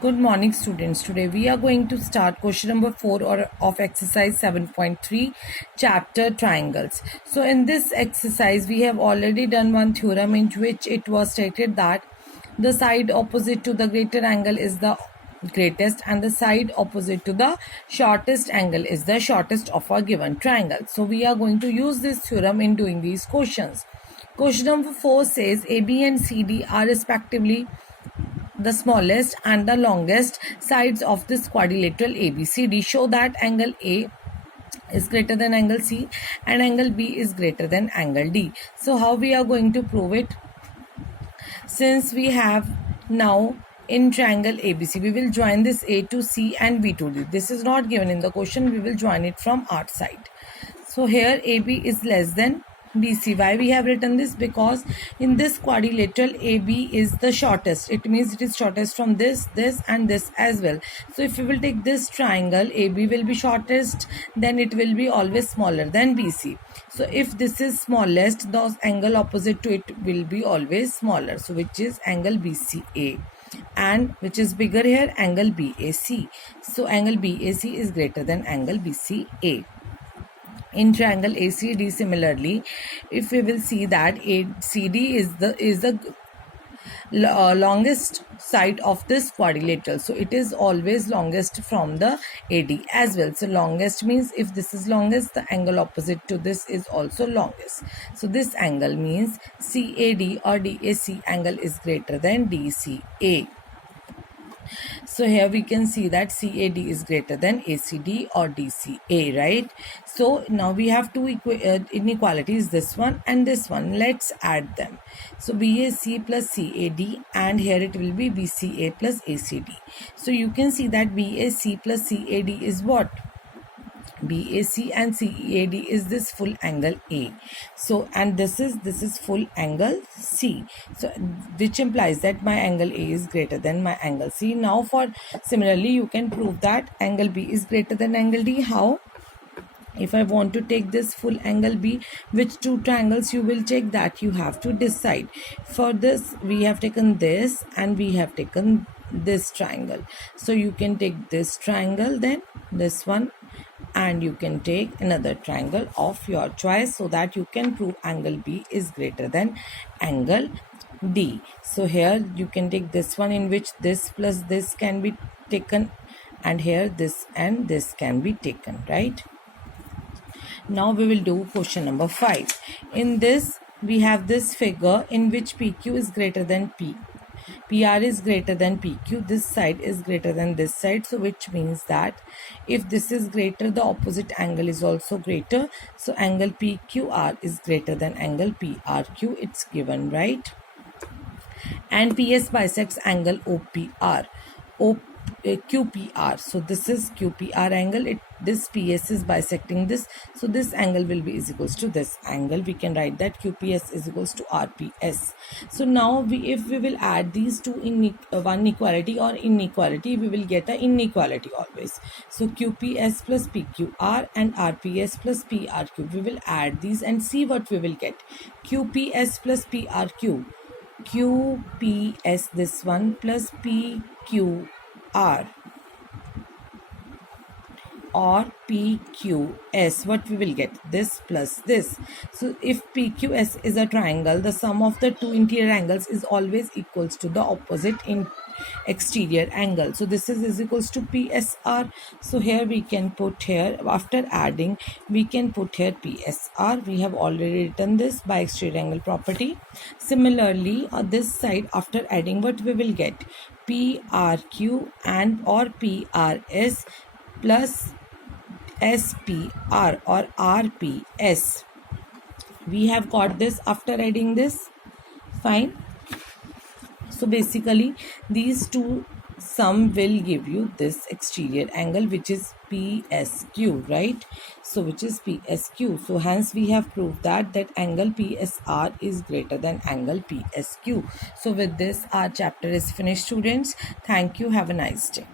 Good morning, students. Today we are going to start question number 4 of exercise 7.3, chapter triangles. So in this exercise, we have already done one theorem in which it was stated that the side opposite to the greater angle is the greatest and the side opposite to the shortest angle is the shortest of a given triangle. So we are going to use this theorem in doing these questions. Question number 4 says AB and CD are respectively the smallest and the longest sides of this quadrilateral ABCD. Show that angle A is greater than angle C and angle B is greater than angle D. So how we are going to prove it? Since we have now in triangle ABC, we will join this A to C and B to D. This is not given in the question. We will join it from our side. So here AB is less than BC. Why we have written this? Because in this quadrilateral AB is the shortest. It means it is shortest from this and this as well. So if we will take this triangle, AB will be shortest, then it will be always smaller than BC. So if this is smallest, the angle opposite to it will be always smaller. So which is angle BCA. And which is bigger here, angle BAC. So angle BAC is greater than angle BCA. In triangle ACD, similarly, if we will see that ACD is the longest side of this quadrilateral, so it is always longest from the AD as well. So longest means if this is longest, the angle opposite to this is also longest. So this angle means CAD or DAC angle is greater than DCA. So here we can see that CAD is greater than ACD or DCA, right? So now we have two inequalities, this one and this one. Let's add them. So BAC plus CAD, and here it will be BCA plus ACD. So you can see that BAC plus CAD is what? BAC and CAD is this full angle A. So and this is full angle C. So which implies that my angle A is greater than my angle C. Now for similarly you can prove that angle B is greater than angle D. How? If I want to take this full angle B, which two triangles you will take, that you have to decide. For this we have taken this and we have taken this triangle. So you can take this triangle, then this one, and you can take another triangle of your choice so that you can prove angle B is greater than angle D. So here you can take this one in which this plus this can be taken, and here this and this can be taken, right? Now we will do question number 5. In this we have this figure in which PQ is greater than PR is greater than PQ. This side is greater than this side. So which means that if this is greater, the opposite angle is also greater. So angle PQR is greater than angle PRQ. It's given, right? And PS bisects angle OPR. QPR. So this is QPR angle. This PS is bisecting this. So this angle will be is equals to this angle. We can write that QPS is equals to RPS. So now if we will add these two in one equality or inequality, we will get an inequality always. So QPS plus PQR and RPS plus PRQ. We will add these and see what we will get. QPS plus PRQ. QPS this one plus PQR or PQS, what we will get? This plus this. So if PQS is a triangle, the sum of the two interior angles is always equals to the opposite in exterior angle. So this is equals to PSR. So here we can put here, after adding, we can put here PSR. We have already written this by exterior angle property. Similarly, on this side, after adding, what we will get? PRQ and or PRS plus SPR or RPS. We have got this after adding this. Fine. So basically these two sum will give you this exterior angle, which is PSQ, right? So which is PSQ. So hence we have proved that angle PSR is greater than angle PSQ. So with this our chapter is finished, students. Thank you. Have a nice day.